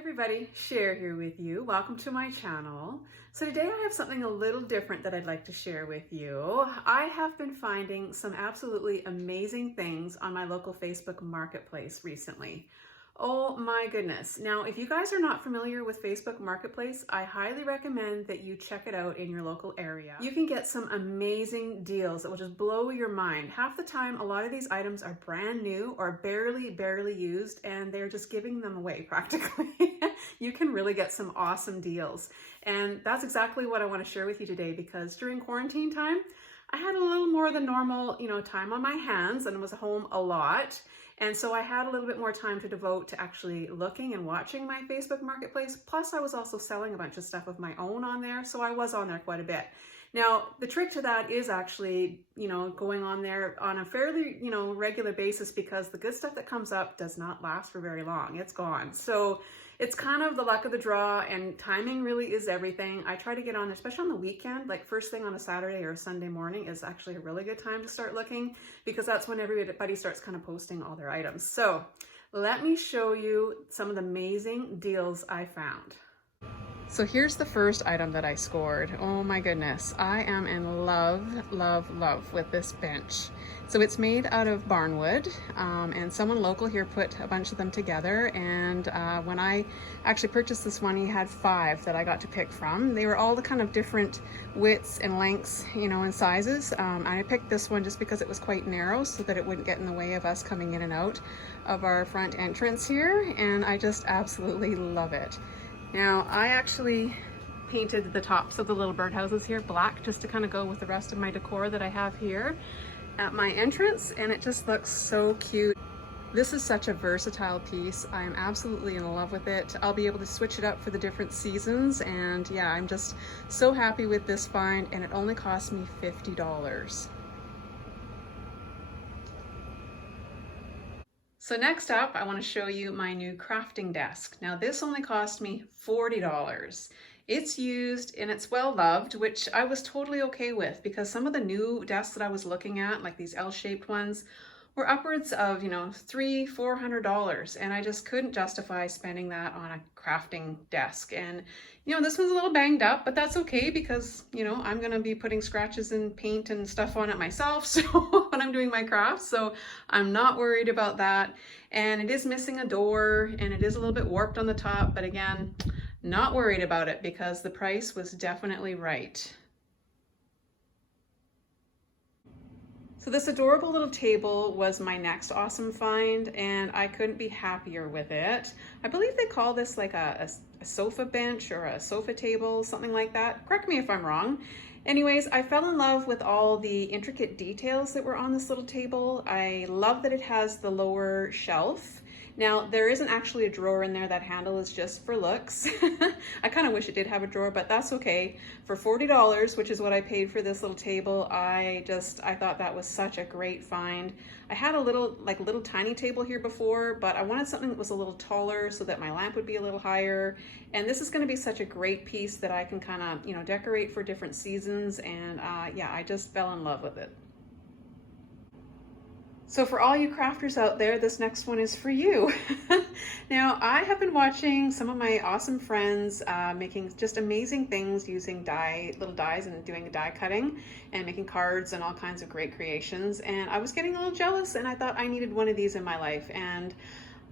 Everybody, Cher here with you. Welcome to my channel. So today I have something a little different that I'd like to share with you. I have been finding some absolutely amazing things on my local Facebook Marketplace recently. Oh my goodness. Now, if you guys are not familiar with Facebook Marketplace, I highly recommend that you check it out in your local area. You can get some amazing deals that will just blow your mind. Half the time, a lot of these items are brand new or barely used, and they're just giving them away practically. You can really get some awesome deals. And that's exactly what I want to share with you today, because during quarantine time, I had a little more than normal, time on my hands and was home a lot. And so I had a little bit more time to devote to actually looking and watching my Facebook Marketplace. Plus I was also selling a bunch of stuff of my own on there. So I was on there quite a bit. Now, the trick to that is actually, going on there on a fairly, regular basis, because the good stuff that comes up does not last for very long. It's gone. So it's kind of the luck of the draw, and timing really is everything. I try to get on there, especially on the weekend, like first thing on a Saturday or a Sunday morning is actually a really good time to start looking, because that's when everybody starts kind of posting all their items. So let me show you some of the amazing deals I found. So here's the first item that I scored. Oh my goodness, I am in love with this bench. So it's made out of barnwood, and someone local here put a bunch of them together, and when I actually purchased this one, he had 5 that I got to pick from. They were all the kind of different widths and lengths, and sizes. I picked this one just because it was quite narrow so that it wouldn't get in the way of us coming in and out of our front entrance here, and I just absolutely love it. Now, I actually painted the tops of the little birdhouses here black just to kind of go with the rest of my decor that I have here at my entrance, and it just looks so cute. This is such a versatile piece. I am absolutely in love with it. I'll be able to switch it up for the different seasons, and yeah, I'm just so happy with this find, and it only cost me $50. So next up, I want to show you my new crafting desk. Now this only cost me $40. It's used and it's well loved, which I was totally okay with, because some of the new desks that I was looking at, like these L-shaped ones, were upwards of, $300-400, and I just couldn't justify spending that on a crafting desk. And this one's a little banged up, but that's okay, because I'm gonna be putting scratches and paint and stuff on it myself, so when I'm doing my crafts, so I'm not worried about that. And it is missing a door, and it is a little bit warped on the top, but again, not worried about it, because the price was definitely right. So this adorable little table was my next awesome find, and I couldn't be happier with it. I believe they call this like a sofa bench or a sofa table, something like that. Correct me if I'm wrong. Anyways, I fell in love with all the intricate details that were on this little table. I love that it has the lower shelf. Now, there isn't actually a drawer in there. That handle is just for looks. I kind of wish it did have a drawer, but that's okay. For $40, which is what I paid for this little table, I thought that was such a great find. I had a little tiny table here before, but I wanted something that was a little taller so that my lamp would be a little higher. And this is going to be such a great piece that I can kind of, decorate for different seasons. And yeah, I just fell in love with it. So for all you crafters out there, this next one is for you. Now, I have been watching some of my awesome friends making just amazing things using little dies and doing die cutting and making cards and all kinds of great creations. And I was getting a little jealous, and I thought I needed one of these in my life. And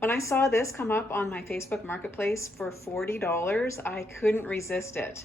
when I saw this come up on my Facebook Marketplace for $40, I couldn't resist it.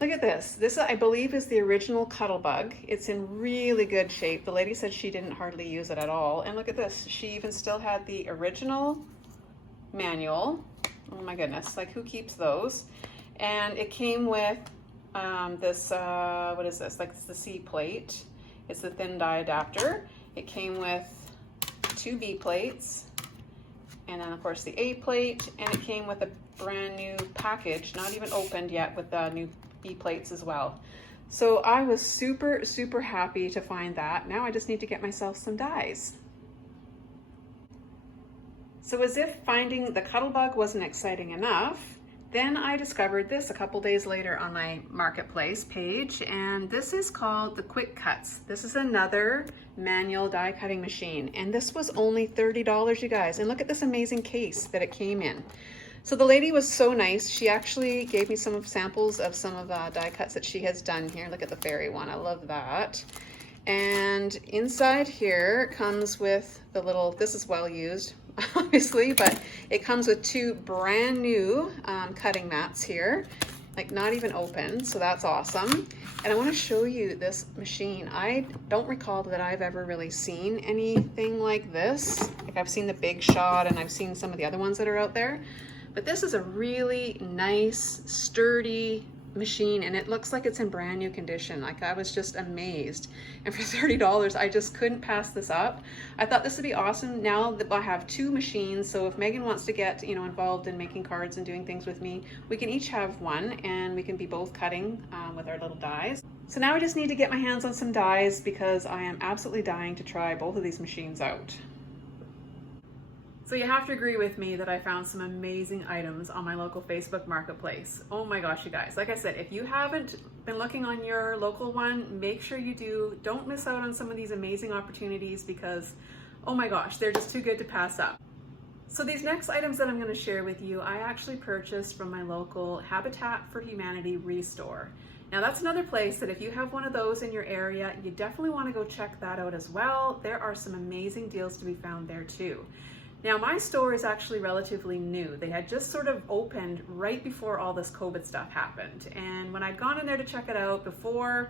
Look at this. This, I believe, is the original Cuttlebug. It's in really good shape. The lady said she didn't hardly use it at all. And look at this. She even still had the original manual. Oh my goodness, like who keeps those? And it came with this, what is this? Like it's the C plate. It's the thin die adapter. It came with 2 B plates, and then of course the A plate, and it came with a brand new package, not even opened yet, with the new B plates as well. So I was super happy to find that. Now I just need to get myself some dies. So as if finding the Cuttlebug wasn't exciting enough, then I discovered this a couple days later on my Marketplace page, and this is called the Quick Cuts. This is another manual die cutting machine, and this was only $30, you guys. And look at this amazing case that it came in. So the lady was so nice. She actually gave me some samples of some of the die cuts that she has done here. Look at the fairy one, I love that. And inside here comes with the little, this is well used, obviously, but it comes with two brand new cutting mats here, like not even open, so that's awesome. And I want to show you this machine. I don't recall that I've ever really seen anything like this. Like I've seen the Big Shot and I've seen some of the other ones that are out there, but this is a really nice, sturdy machine, and it looks like it's in brand new condition. Like I was just amazed, and for $30 I just couldn't pass this up. I thought this would be awesome now that I have two machines, so if Megan wants to get involved in making cards and doing things with me, we can each have one and we can be both cutting with our little dies. So now I just need to get my hands on some dies because I am absolutely dying to try both of these machines out. So you have to agree with me that I found some amazing items on my local Facebook marketplace. Oh my gosh, you guys. Like I said, if you haven't been looking on your local one, make sure you do. Don't miss out on some of these amazing opportunities because, oh my gosh, they're just too good to pass up. So these next items that I'm going to share with you, I actually purchased from my local Habitat for Humanity Restore. Now that's another place that if you have one of those in your area, you definitely want to go check that out as well. There are some amazing deals to be found there too. Now my store is actually relatively new. They had just sort of opened right before all this COVID stuff happened. And when I'd gone in there to check it out before,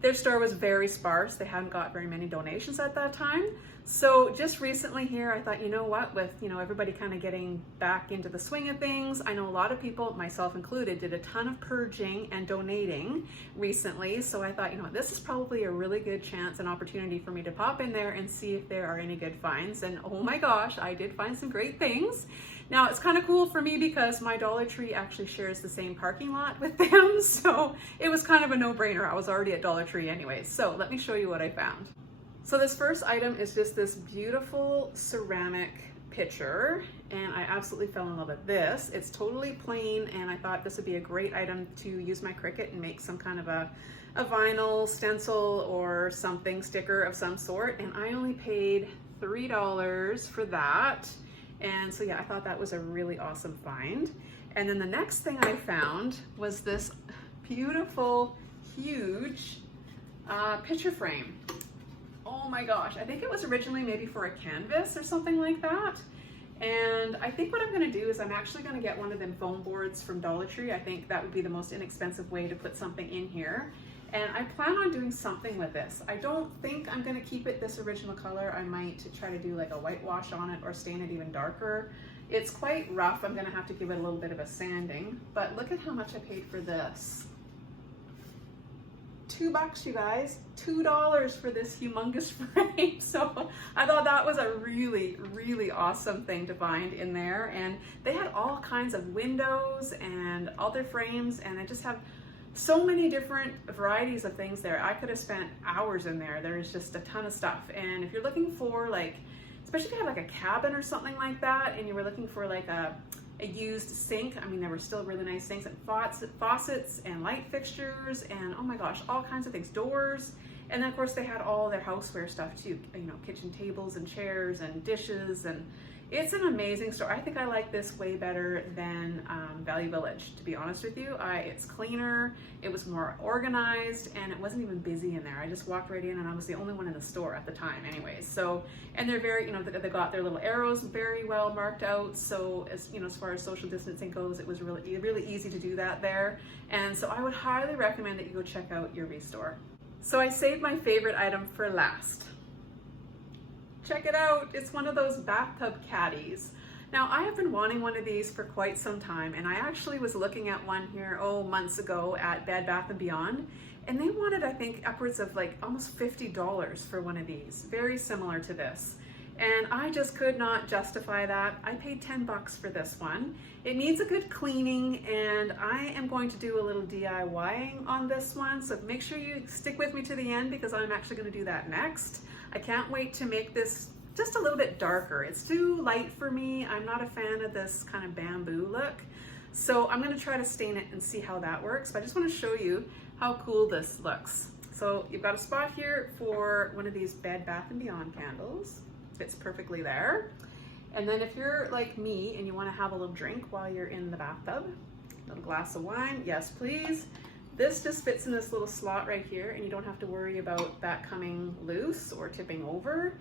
their store was very sparse. They hadn't got very many donations at that time. So just recently here, I thought, you know what, with everybody kind of getting back into the swing of things, I know a lot of people, myself included, did a ton of purging and donating recently. So I thought, this is probably a really good chance and opportunity for me to pop in there and see if there are any good finds. And oh my gosh, I did find some great things. Now it's kind of cool for me because my Dollar Tree actually shares the same parking lot with them. So it was kind of a no-brainer. I was already at Dollar Tree anyways. So let me show you what I found. So this first item is just this beautiful ceramic pitcher, and I absolutely fell in love with this. It's totally plain, and I thought this would be a great item to use my Cricut and make some kind of a vinyl stencil or something, sticker of some sort, and I only paid $3 for that. And so yeah, I thought that was a really awesome find. And then the next thing I found was this beautiful, huge picture frame. Oh my gosh, I think it was originally maybe for a canvas or something like that. And I think what I'm gonna do is I'm actually gonna get one of them foam boards from Dollar Tree. I think that would be the most inexpensive way to put something in here. And I plan on doing something with this. I don't think I'm gonna keep it this original color. I might try to do like a whitewash on it or stain it even darker. It's quite rough. I'm gonna have to give it a little bit of a sanding, but look at how much I paid for this. $2, you guys, $2 for this humongous frame. So I thought that was a really, really awesome thing to find in there. And they had all kinds of windows and other frames, and I just have so many different varieties of things there. I could have spent hours in there. There's just a ton of stuff. And if you're looking for like, especially if you have like a cabin or something like that, and you were looking for like a used sink, I mean, there were still really nice sinks and faucets and light fixtures and oh my gosh, all kinds of things, doors. And then of course they had all their houseware stuff too, kitchen tables and chairs and dishes, and it's an amazing store. I think I like this way better than Value Village, to be honest with you. It's cleaner, it was more organized, and it wasn't even busy in there. I just walked right in and I was the only one in the store at the time anyways. So, and they're very, they got their little arrows very well marked out. So as far as social distancing goes, it was really, really easy to do that there. And so I would highly recommend that you go check out your Restore. So I saved my favorite item for last. Check it out, it's one of those bathtub caddies. Now I have been wanting one of these for quite some time, and I actually was looking at one here, months ago at Bed Bath & Beyond, and they wanted, I think, upwards of like almost $50 for one of these, very similar to this. And I just could not justify that. I paid $10 for this one. It needs a good cleaning, and I am going to do a little DIYing on this one, so make sure you stick with me to the end because I'm actually going to do that next. I can't wait to make this just a little bit darker. It's too light for me. I'm not a fan of this kind of bamboo look. So I'm gonna try to stain it and see how that works. But I just wanna show you how cool this looks. So you've got a spot here for one of these Bed Bath & Beyond candles. Fits perfectly there. And then if you're like me and you want to have a little drink while you're in the bathtub, a little glass of wine, yes please. This just fits in this little slot right here, and you don't have to worry about that coming loose or tipping over.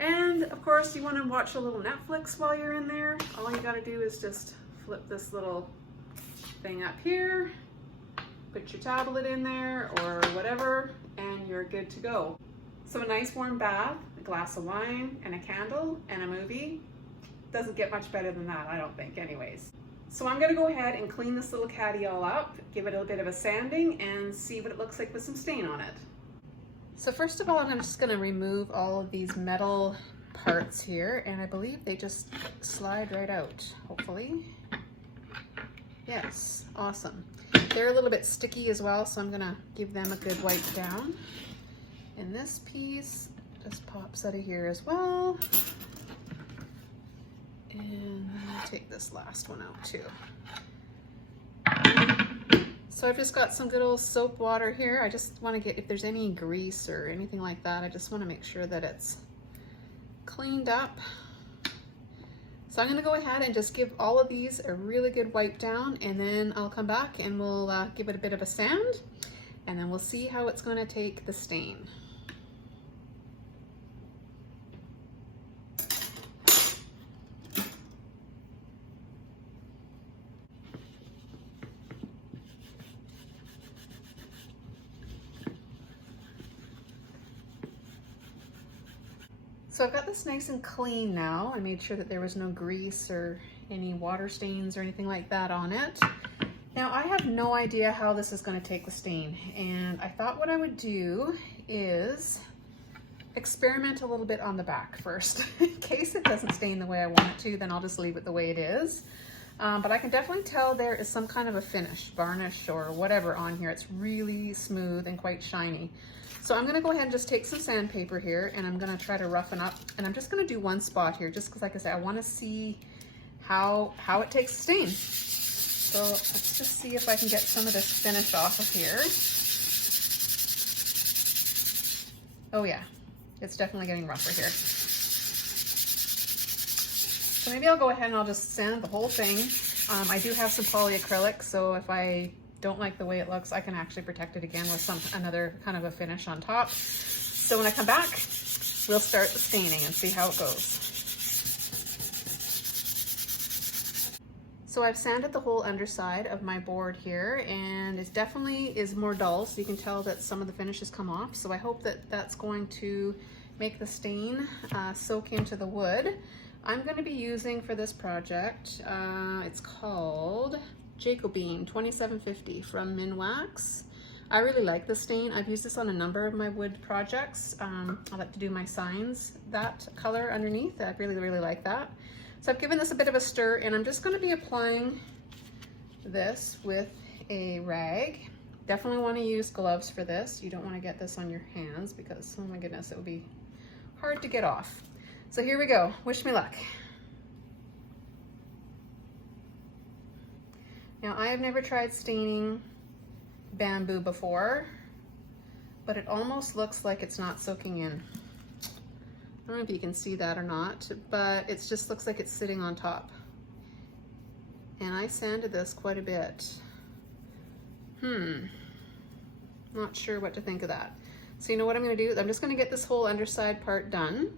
And of course, you want to watch a little Netflix while you're in there. All you got to do is just flip this little thing up here, put your tablet in there or whatever, and you're good to go. So a nice warm bath, a glass of wine, and a candle, and a movie. Doesn't get much better than that, I don't think, anyways. So I'm gonna go ahead and clean this little caddy all up, give it a bit of a sanding, and see what it looks like with some stain on it. So first of all, I'm just gonna remove all of these metal parts here, and I believe they just slide right out, hopefully. Yes, awesome. They're a little bit sticky as well, so I'm gonna give them a good wipe down. And this piece just pops out of here as well. And I'll take this last one out too. So I've just got some good old soap water here. I just want to get, if there's any grease or anything like that, I just want to make sure that it's cleaned up. So I'm going to go ahead and just give all of these a really good wipe down, and then I'll come back and we'll give it a bit of a sand, and then we'll see how it's going to take the stain. So I've got this nice and clean now. I made sure that there was no grease or any water stains or anything like that on it. Now I have no idea how this is going to take the stain, and I thought what I would do is experiment a little bit on the back first. In case it doesn't stain the way I want it to, then I'll just leave it the way it is. But I can definitely tell there is some kind of a finish, varnish or whatever on here. It's really smooth and quite shiny. So I'm gonna go ahead and just take some sandpaper here, and I'm gonna try to roughen up, and I'm just gonna do one spot here, just because like I said, I wanna see how it takes the stain. So let's just see if I can get some of this finish off of here. Oh yeah, it's definitely getting rougher here. So maybe I'll go ahead and I'll just sand the whole thing. I do have some polyacrylic, so if I don't like the way it looks, I can actually protect it again with another kind of a finish on top. So when I come back, we'll start the staining and see how it goes. So I've sanded the whole underside of my board here, and it definitely is more dull, so you can tell that some of the finish has come off. So I hope that that's going to make the stain soak into the wood. I'm going to be using for this project, it's called Jacobine 2750 from Minwax. I really like the stain. I've used this on a number of my wood projects. I like to do my signs that color underneath. I really, really like that. So I've given this a bit of a stir, and I'm just going to be applying this with a rag. Definitely want to use gloves for this. You don't want to get this on your hands because, oh my goodness, it would be hard to get off. So here we go. Wish me luck. Now, I have never tried staining bamboo before, but it almost looks like it's not soaking in. I don't know if you can see that or not, but it just looks like it's sitting on top. And I sanded this quite a bit. Not sure what to think of that. So you know what I'm gonna do? I'm just gonna get this whole underside part done,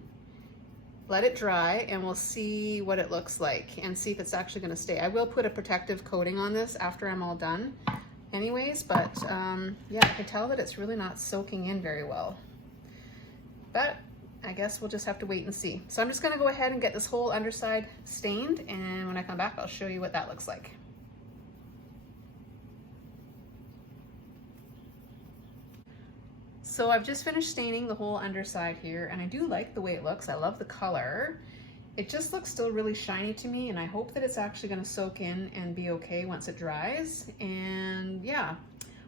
let it dry, and we'll see what it looks like and see if it's actually gonna stay. I will put a protective coating on this after I'm all done anyways, but yeah, I can tell that it's really not soaking in very well. But I guess we'll just have to wait and see. So I'm just gonna go ahead and get this whole underside stained, and when I come back, I'll show you what that looks like. So I've just finished staining the whole underside here, and I do like the way it looks. I love the color. It just looks still really shiny to me, and I hope that it's actually gonna soak in and be okay once it dries. And yeah,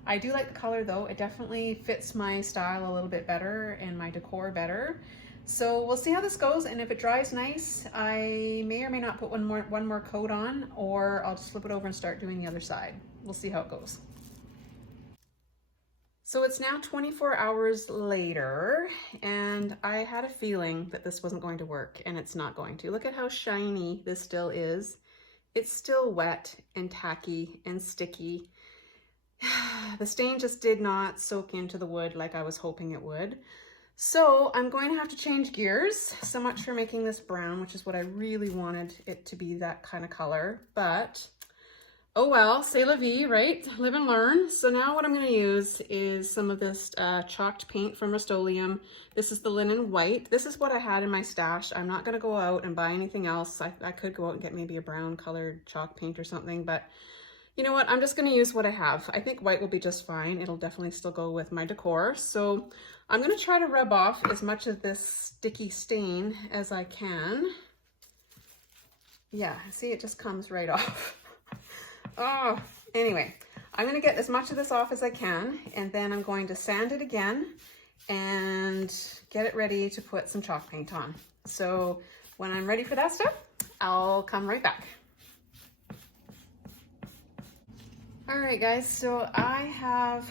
I do like the color though. It definitely fits my style a little bit better and my decor better. So we'll see how this goes, and if it dries nice, I may or may not put one more coat on, or I'll just flip it over and start doing the other side. We'll see how it goes. So it's now 24 hours later, and I had a feeling that this wasn't going to work, and it's not going to. Look at how shiny this still is. It's still wet and tacky and sticky. The stain just did not soak into the wood like I was hoping it would. So I'm going to have to change gears. So much for making this brown, which is what I really wanted it to be, that kind of color. But oh well, c'est la vie, right? Live and learn. So now what I'm going to use is some of this chalked paint from Rust-Oleum. This is the linen white. This is what I had in my stash. I'm not going to go out and buy anything else. I could go out and get maybe a brown colored chalk paint or something, but you know what? I'm just going to use what I have. I think white will be just fine. It'll definitely still go with my decor. So I'm going to try to rub off as much of this sticky stain as I can. Yeah, see, it just comes right off. Oh, anyway, I'm going to get as much of this off as I can, and then I'm going to sand it again and get it ready to put some chalk paint on. So when I'm ready for that stuff, I'll come right back. All right, guys, so I have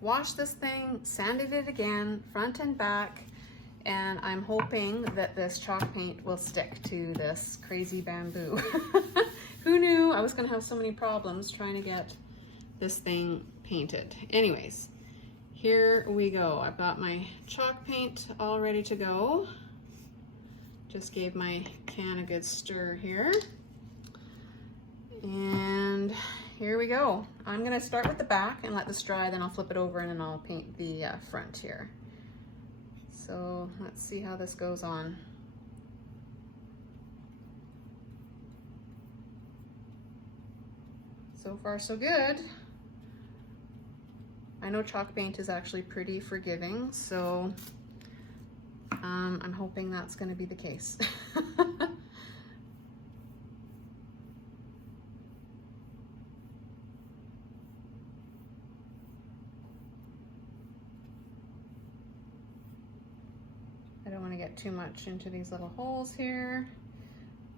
washed this thing, sanded it again, front and back, and I'm hoping that this chalk paint will stick to this crazy bamboo. Who knew I was gonna have so many problems trying to get this thing painted? Anyways, here we go. I've got my chalk paint all ready to go. Just gave my can a good stir here. And here we go. I'm gonna start with the back and let this dry, then I'll flip it over and then I'll paint the front here. So let's see how this goes on. So far so good. I know chalk paint is actually pretty forgiving, so I'm hoping that's going to be the case. I don't want to get too much into these little holes here.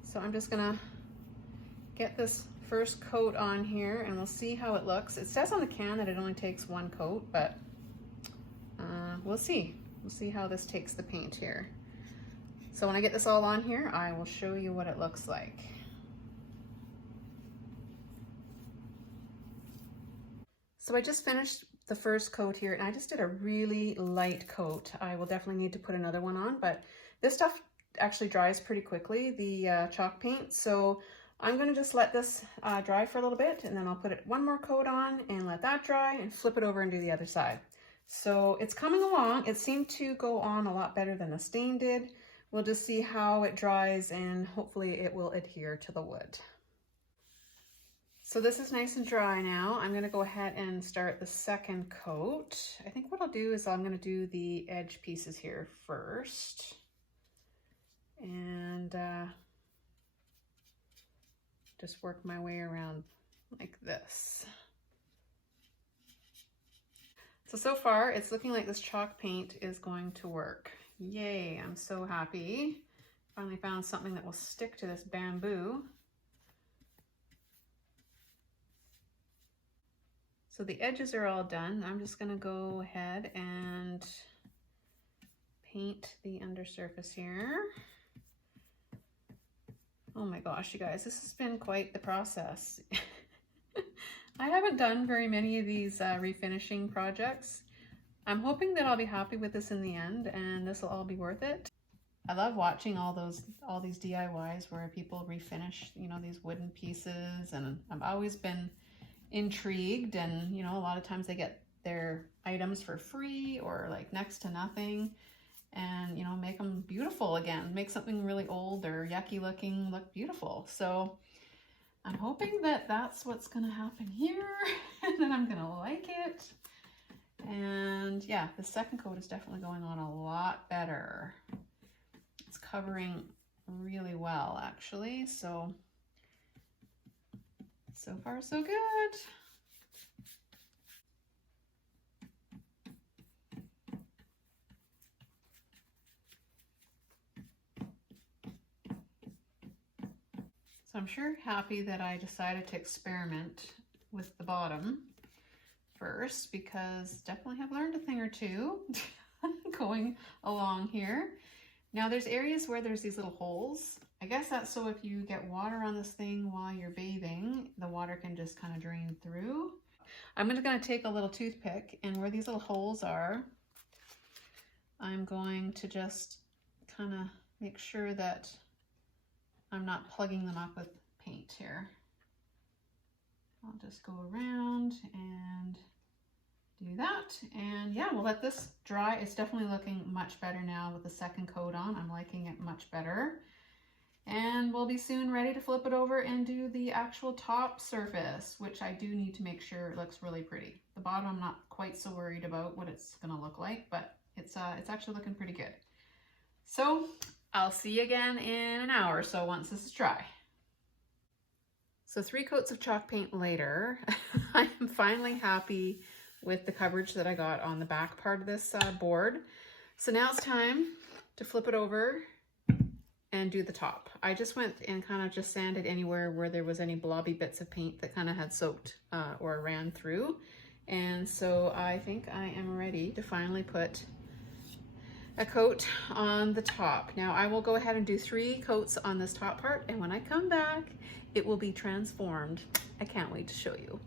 So I'm just gonna get this first coat on here and we'll see how it looks. It says on the can that it only takes one coat, but we'll see. We'll see how this takes the paint here. So when I get this all on here, I will show you what it looks like. So I just finished the first coat here and I just did a really light coat. I will definitely need to put another one on, but this stuff actually dries pretty quickly, the chalk paint. So I'm going to just let this dry for a little bit, and then I'll put one more coat on and let that dry and flip it over and do the other side. So it's coming along. It seemed to go on a lot better than the stain did. We'll just see how it dries and hopefully it will adhere to the wood. So this is nice and dry now. I'm going to go ahead and start the second coat. I think what I'll do is I'm going to do the edge pieces here first. And just work my way around like this. So far it's looking like this chalk paint is going to work. Yay, I'm so happy. Finally found something that will stick to this bamboo. So the edges are all done. I'm just gonna go ahead and paint the undersurface here. Oh my gosh, you guys, this has been quite the process. I haven't done very many of these refinishing projects. I'm hoping that I'll be happy with this in the end and this will all be worth it. I love watching all these DIYs where people refinish, you know, these wooden pieces, and I've always been intrigued, and you know, a lot of times they get their items for free or like next to nothing, and you know, make them beautiful again, make something really old or yucky looking look beautiful. So I'm hoping that that's what's gonna happen here and then I'm gonna like it. And yeah, the second coat is definitely going on a lot better. It's covering really well actually, so far so good. So I'm sure happy that I decided to experiment with the bottom first because definitely have learned a thing or two going along here. Now there's areas where there's these little holes. I guess that's so if you get water on this thing while you're bathing, the water can just kind of drain through. I'm just going to take a little toothpick, and where these little holes are, I'm going to just kind of make sure that I'm not plugging them up with paint here. I'll just go around and do that. And yeah, we'll let this dry. It's definitely looking much better now with the second coat on. I'm liking it much better. And we'll be soon ready to flip it over and do the actual top surface, which I do need to make sure it looks really pretty. The bottom, I'm not quite so worried about what it's gonna look like, but it's actually looking pretty good. So I'll see you again in an hour or so once this is dry. So 3 coats of chalk paint later, I'm finally happy with the coverage that I got on the back part of this board. So now it's time to flip it over and do the top. I just went and kind of just sanded anywhere where there was any blobby bits of paint that kind of had soaked or ran through. And so I think I am ready to finally put a coat on the top. Now I will go ahead and do 3 coats on this top part, and when I come back, it will be transformed. I can't wait to show you.